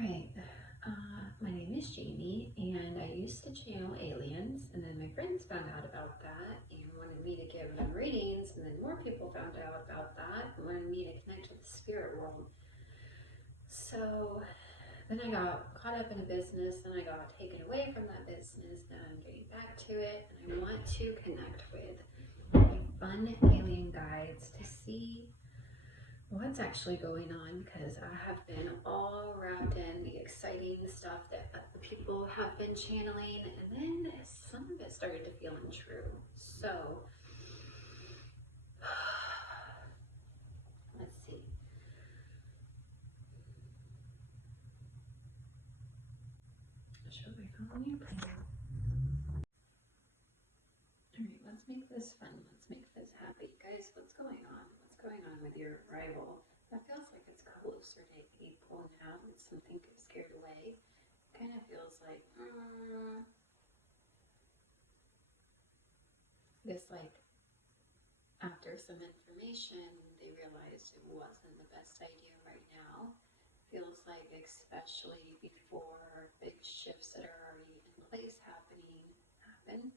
Alright, my name is Jamie, and I used to channel aliens, and then my friends found out about that and wanted me to give them readings, and then more people found out about that and wanted me to connect with the spirit world. So then I got caught up in a business, and I got taken away from that business. Now I'm getting back to it, and I want to connect with fun alien guides to see what's actually going on, because I have been all wrapped in the exciting stuff that the people have been channeling, and then some of it started to feel untrue. So let's see. Should we follow your plan? Alright, let's make this fun. Let's make this happy. Guys, what's going on? What's going on with your arrival? That feels like it's closer to April now. It's something scared away. Kind of feels like, this, like, after some information, they realized it wasn't the best idea right now. Feels like, especially before big shifts that are already in place happen.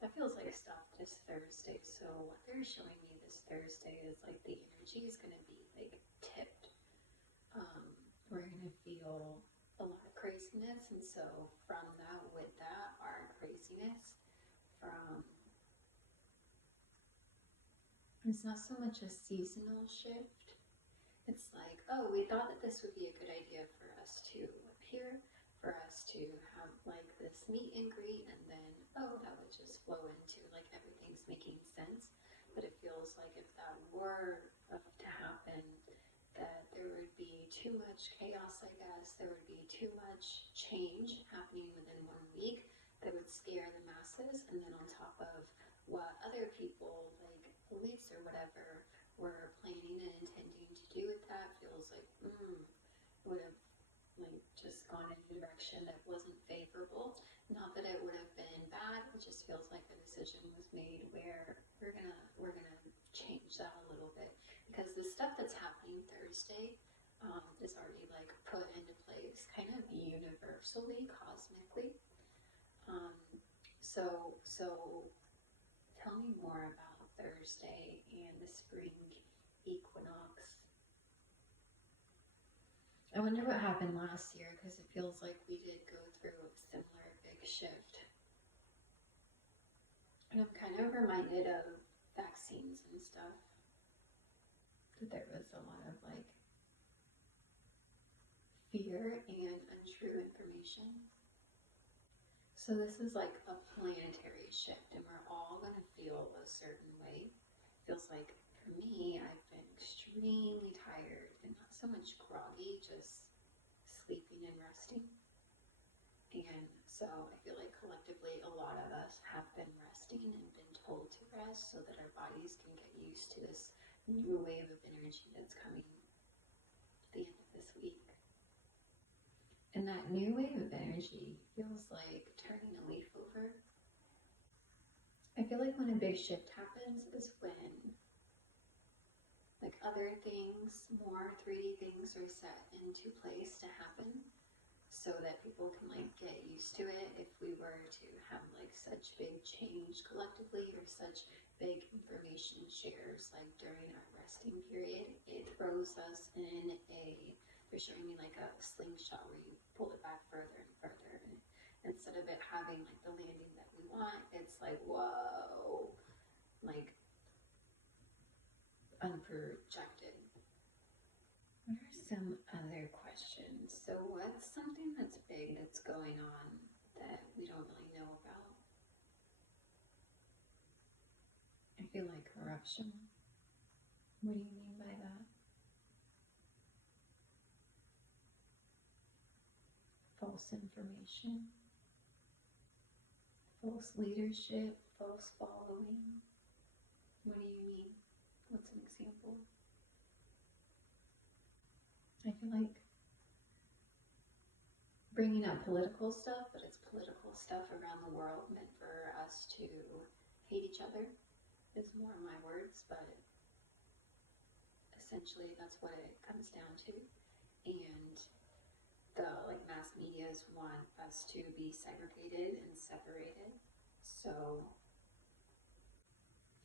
That feels like stuff this Thursday. So what they're showing me this Thursday is like the energy is going to be like tipped. We're going to feel a lot of craziness, and so from that, with that, our craziness from, it's not so much a seasonal shift. It's like, oh, we thought that this would be a good idea for us to appear, for us to have like this meet and greet, and then, oh, that would just flow into like everything's making sense. But it feels like if that were to happen, that there would be too much chaos, I guess. There would be too much change happening within 1 week that would scare the masses, and then on top of what other people, like police or whatever, were planning and intending to do with that, feels like would have like just gone in a direction that wasn't favorable. Not that it would have been bad, it just feels like the decision was made where we're gonna change that a little bit, because the stuff that's happening Thursday is already like put into place kind of universally, cosmically. So tell me more about Thursday and the spring equinox. I wonder what happened last year, because it feels like we did go through a similar big shift. And I'm kind of reminded of vaccines and stuff, that there was a lot of like fear and untrue information. So this is like a planetary shift, and we're all going to feel a certain way. Feels like, for me, I've been extremely tired, and not so much groggy, just sleeping and resting. And so I feel like collectively a lot of us have been resting and been told to rest so that our bodies can get used to this new wave of energy that's coming at the end of this week. And that new wave of energy feels like turning a leaf over. I feel like when a big shift happens is when like other things, more 3D things are set into place to happen, so that people can like get used to it. If we were to have like such big change collectively, or such big information shares like during our resting period, it throws us in they're showing me like a slingshot where you pull it back further and further, and instead of it having like the landing that we want, it's like, whoa, like unprojected. What are some other questions? So what's something that's big that's going on that we don't really know about? I feel like corruption. What do you mean by that? False information, false leadership, false following. What do you mean? What's an example? I feel like bringing up political stuff, but it's political stuff around the world meant for us to hate each other, is more my words, but essentially that's what it comes down to. And like mass medias want us to be segregated and separated. So,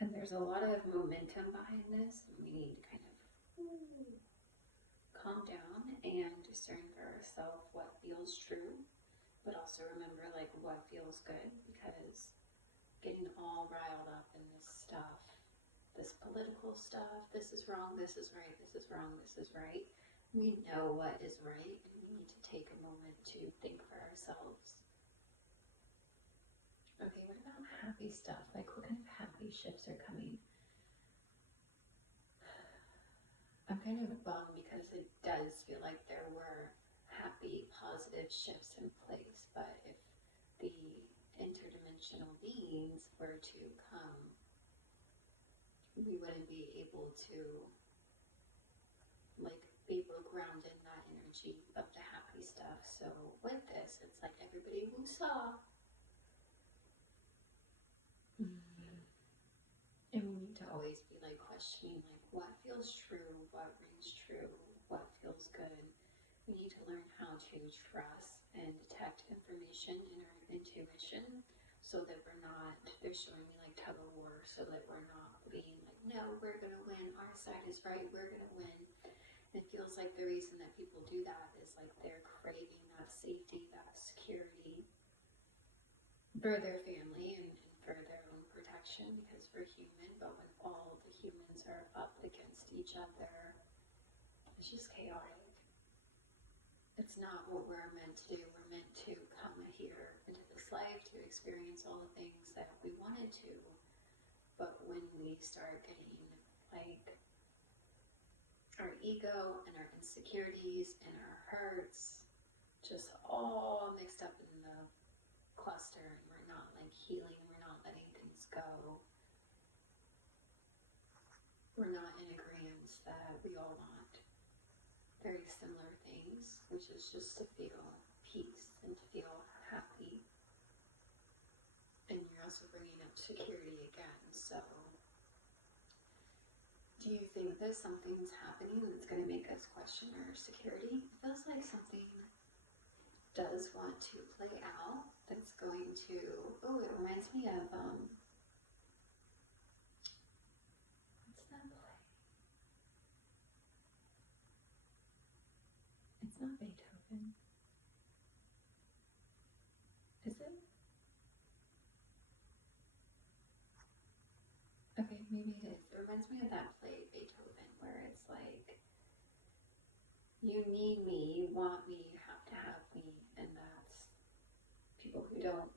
and there's a lot of momentum behind this, and we need to kind of calm down and discern for ourselves what feels true, but also remember like what feels good, because getting all riled up in this stuff, this political stuff, this is wrong, this is right, this is wrong, this is right. We know what is right, and we need to take a moment to think for ourselves. Okay, what about happy stuff? Like, what kind of happy shifts are coming? I'm kind of bummed because it does feel like there were happy, positive shifts in place, but if the interdimensional beings were to come, we wouldn't be able to be able to ground in that energy of the happy stuff. So with this, it's like everybody who saw. And we need to always be like questioning like what feels true, what rings true, what feels good. We need to learn how to trust and detect information in our intuition, so that they're showing me like tug of war, so that we're not being like, no, we're gonna win, our side is right, we're gonna win. It feels like the reason that people do that is like they're craving that safety, that security for their family and for their own protection, because we're human, but when all the humans are up against each other, it's just chaotic. It's not what we're meant to do. We're meant to come here into this life to experience all the things that we wanted to. But when we start getting like our ego and our insecurities and our hurts just all mixed up in the cluster, and we're not like healing, we're not letting things go, we're not in agreement that we all want very similar things, which is just to feel peace and to feel happy. And you're also bringing up security again. So do you think that something's happening that's going to make us question our security? It feels like something does want to play out, that's going to, it reminds me of, what's that play? It's not Beethoven. Is it? Okay, maybe it is. It reminds me of that play, Beethoven, where it's like, you need me, you want me, you have to have me, and that's people who don't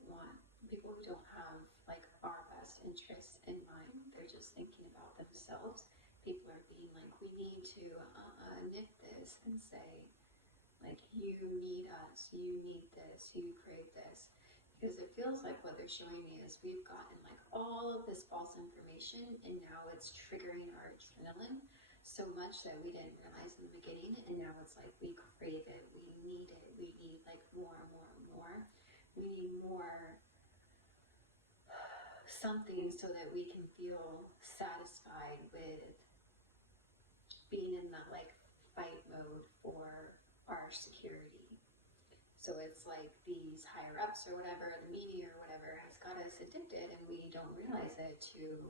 have like our best interests in mind. They're just thinking about themselves. People are being like, we need to nip this and say, like, you need us, you need this, you crave this. Because it feels like what they're showing me is we've gotten like all of this false information, and now it's triggering our adrenaline so much that we didn't realize in the beginning, and now it's like we crave it, we need it, we need like more and more and more. We need more something so that we can feel satisfied with being in that like fight mode for our security. So it's like these higher ups or whatever, the media or whatever has got us addicted, and we don't realize it, to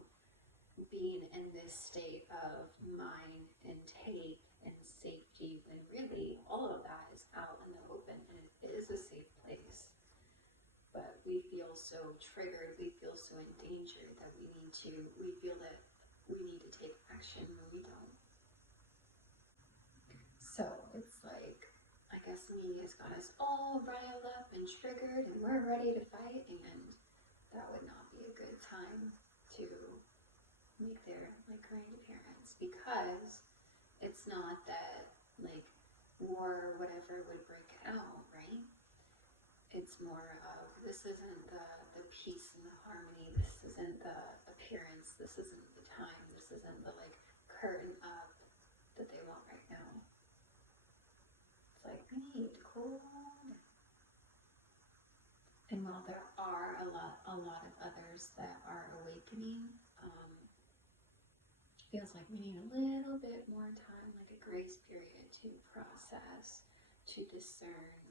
being in this state of mind and tape and safety, when really all of that is out in the open, and it is a safe place. But we feel so triggered, we feel so endangered that we feel that we need to take action when we don't. So it's like, I guess the media's got us all riled up and triggered, and we're ready to fight, and that would not be a good time to make their like grand appearance, because it's not that like war or whatever would break out, right? It's more of, this isn't the peace and the harmony, this isn't the appearance, this isn't the time, this isn't the like curtain up that they want right now. It's like, we need to cool down. And while there are a lot of others that are awakening, feels like we need a little bit more time, like a grace period, to process, to discern,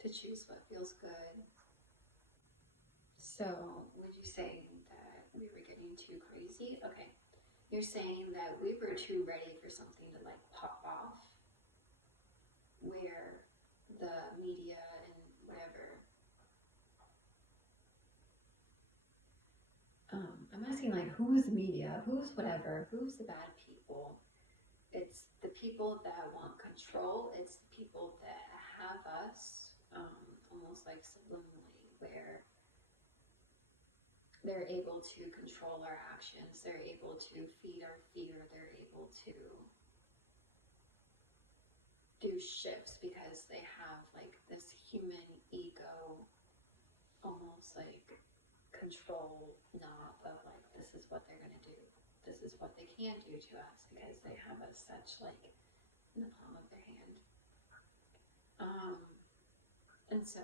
to choose what feels good. So, would you say that we were getting too crazy? Okay. You're saying that we were too ready for something to like pop off, where the media and whatever. I'm asking like, who's the media? Who's whatever? Who's the bad people? It's the people that want control. It's the people that have us, almost like subliminally, where they're able to control our actions. They're able to feed our fear. They're able to do shifts because they have like this human ego, almost like control knob of like, this is what they're going to do. This is what they can do to us because they have us such like in the palm of their hand. And so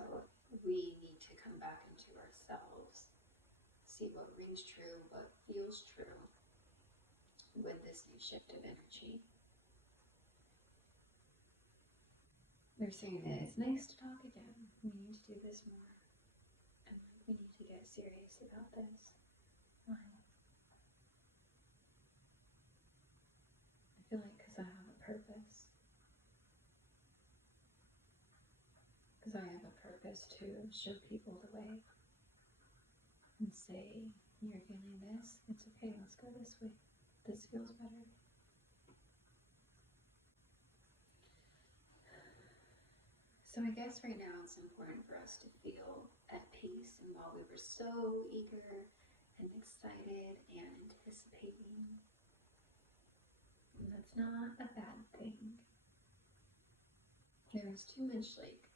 we need to come back into ourselves, see what rings true, what feels true with this new shift of energy. They're saying that it's nice to talk again. We need to do this more. And like, we need to get serious about this. Why? I feel like because I have a purpose. Because I have a purpose to show people the way and say, you're feeling this, it's okay, let's go this way. This feels better. So I guess right now it's important for us to feel at peace, and while we were so eager and excited and anticipating, and that's not a bad thing. There was too much like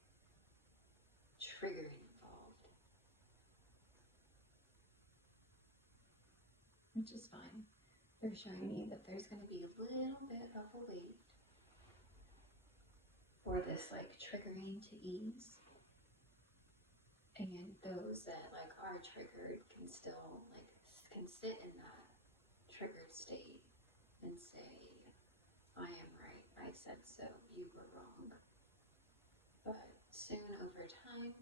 triggering involved, which is fine. They're showing me that there's going to be a little bit of a wait for this like triggering to ease, and those that like are triggered can still like can sit in that triggered state and say, I am right, I said so, you were wrong. But soon over time,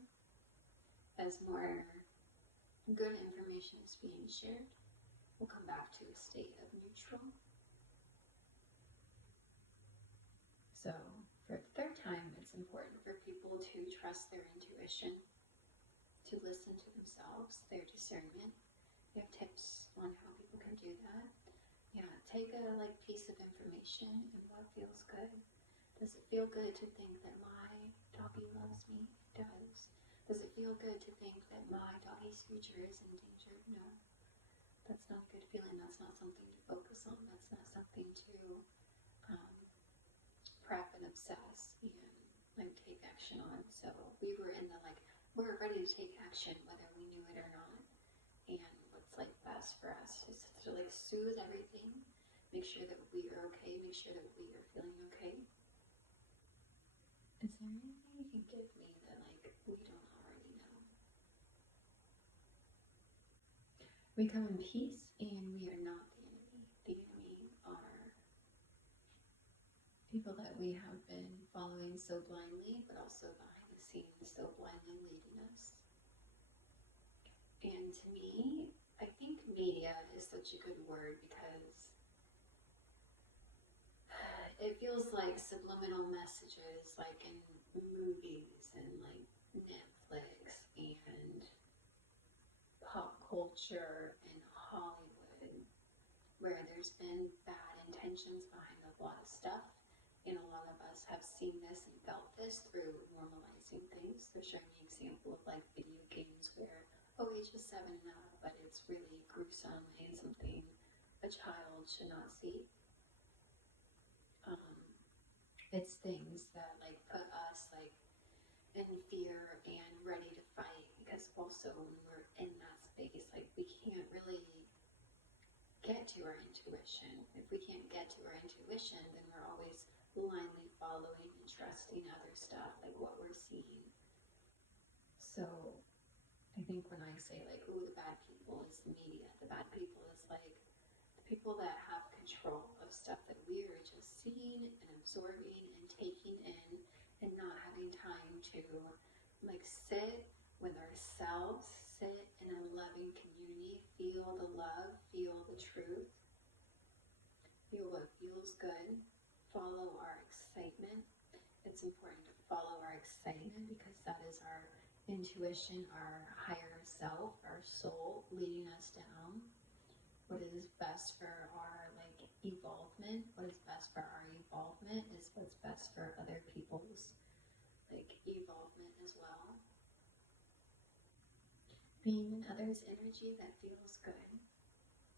as more good information is being shared, we'll come back to a state of neutral. So for the third time, it's important for people to trust their intuition, to listen to themselves, their discernment. We have tips on how people can do that. Yeah, take a like piece of information and what feels good. Does it feel good to think that my doggy loves me? It does. Does it feel good to think that my doggy's future is endangered? No. That's not a good feeling. That's not something to focus on. That's not something to prep and obsess and like take action on. So we were in the like, we're ready to take action whether we knew it or not. And what's like best for us is to like soothe everything, make sure that we are okay, make sure that we are feeling okay. Is there anything you can give me that like we don't already know? We come in peace and we are not the enemy. The enemy are people that we have been following so blindly, but also behind the scenes so blindly leading us. And to me, I think media is such a good word because it feels like subliminal messages like in movies and like Netflix and pop culture and Hollywood, where there's been bad intentions behind a lot of stuff, and a lot of us have seen this and felt this through normalizing things. They're showing me an example of like video games where age is 7 and up, but it's really gruesome and something a child should not see. It's things that like put us like in fear and ready to fight, because also when we're in that space, like we can't really get to our intuition. If we can't get to our intuition, then we're always blindly following and trusting other stuff, like what we're seeing. So I think when I say like, oh, the bad people is the media, the bad people is like the people that have control of stuff that we are just seeing and absorbing and taking in like sit with ourselves, sit in a loving community, feel the love, feel the truth, feel what feels good, follow our excitement. It's important to follow our excitement because that is our intuition, our higher self, our soul leading us down. What is best for our evolvement, what is best for our evolvement is what's best for other people's evolvement as well. Being in others' energy that feels good,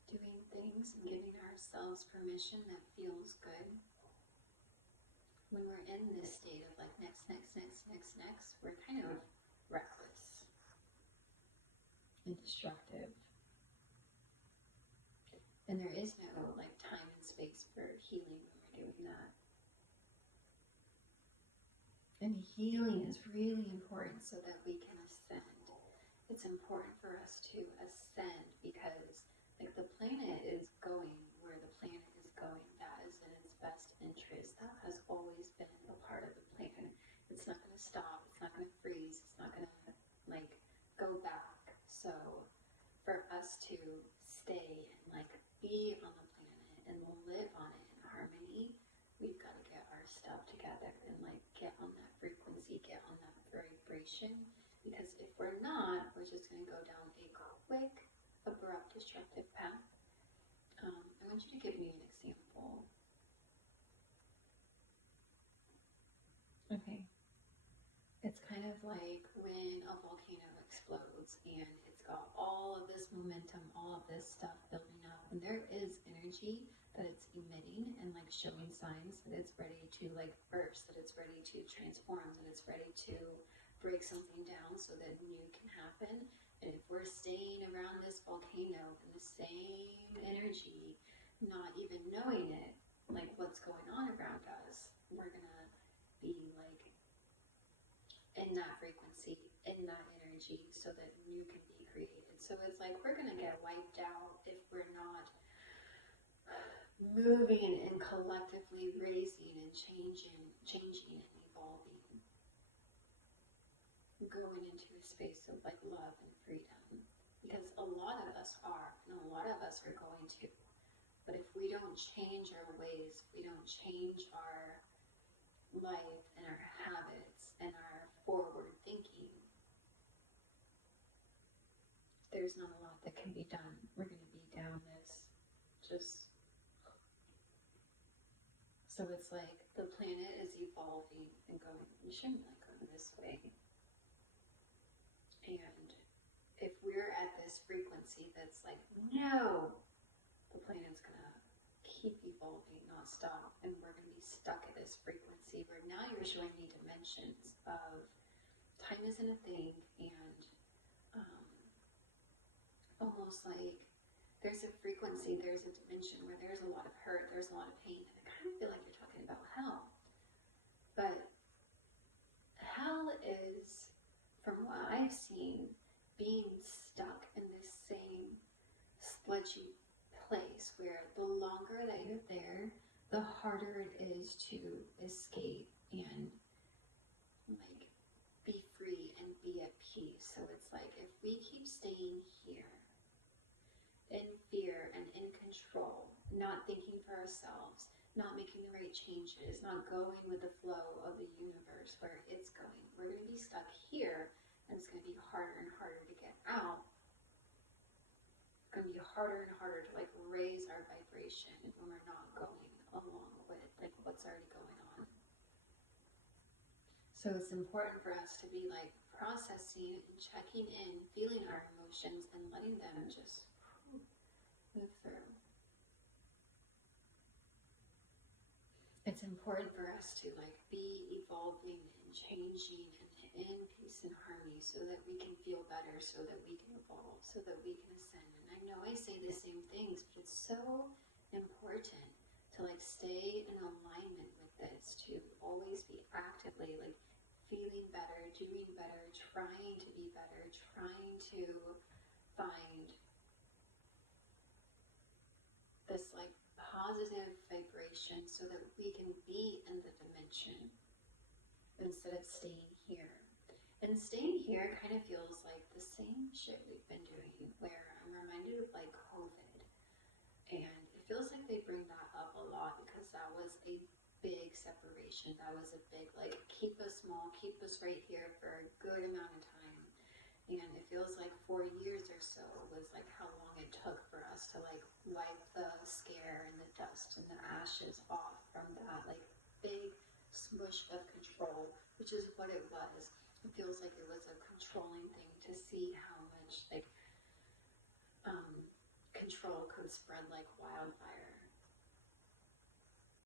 doing things and giving ourselves permission that feels good. When we're in this state of next, we're kind of reckless and destructive. And there is no time and space for healing when we're doing that. And healing is really important so that we can ascend. It's important for us to ascend because the planet is going where the planet is going. That is in its best interest. That has always been a part of the plan. It's not going to stop. It's not going to freeze. It's not going to go back. So for us to stay and be on the planet and live on it in harmony, we've got to get our stuff together and get on that frequency, get on that vibration. Because if we're not, we're just going to go down a quick, abrupt, destructive path. I want you to give me an example. Okay. It's kind of like when a volcano explodes and it's got all of this momentum, all of this stuff building up, and there is energy that it's emitting and showing signs that it's ready to burst, that it's ready to transform, that it's ready to break something down so that new can happen. And if we're staying around this volcano in the same energy, not even knowing it, what's going on around us, we're gonna be in that frequency, in that energy, so that new can be created. So it's we're gonna get wiped out if we're not moving and collectively raising and changing and evolving, going into a space of love and freedom. Because a lot of us are, and a lot of us are going to. But if we don't change our ways, if we don't change our life and our habits and our forward thinking, there's not a lot that can be done. We're going to be down this so it's the planet is evolving and going, we shouldn't going this way. And if we're at this frequency that's no, the planet's gonna keep evolving, not stop, and we're gonna be stuck at this frequency where now you're showing me dimensions of time isn't a thing, and almost there's a frequency, there's a dimension where there's a lot of hurt, there's a lot of pain, and I kind of feel like you're talking about hell. But hell is, from what I've seen, being stuck in this same sludgy place where the longer that you're there, the harder it is to escape and be free and be at peace. So it's if we keep staying here in fear and in control, not thinking for ourselves, not making the right changes, not going with the flow of the universe where it's going, we're going to be stuck here, and it's going to be harder and harder to get out. It's going to be harder and harder to raise our vibration when we're not going along with what's already going on. So it's important for us to be processing and checking in, feeling our emotions and letting them just move through. It's important for us to be evolving and changing and in peace and harmony so that we can feel better, so that we can evolve, so that we can ascend. And I know I say the same things, but it's so important to stay in alignment with this, to always be actively feeling better, doing better, trying to be better, trying to find this positive vibration so that we can be in the dimension instead of staying here. And And staying here kind of feels like the same shit we've been doing, where I'm reminded of like COVID. And it feels like they bring that up a lot because that was a big separation. That was a big, like, keep us small, keep us right here for a good amount of time. And it feels like 4 years or so was like how long it took for us to like wipe the scare and the dust and the ashes off from that like big smush of control, which is what it was. It feels like it was a controlling thing to see how much like control could spread like wildfire.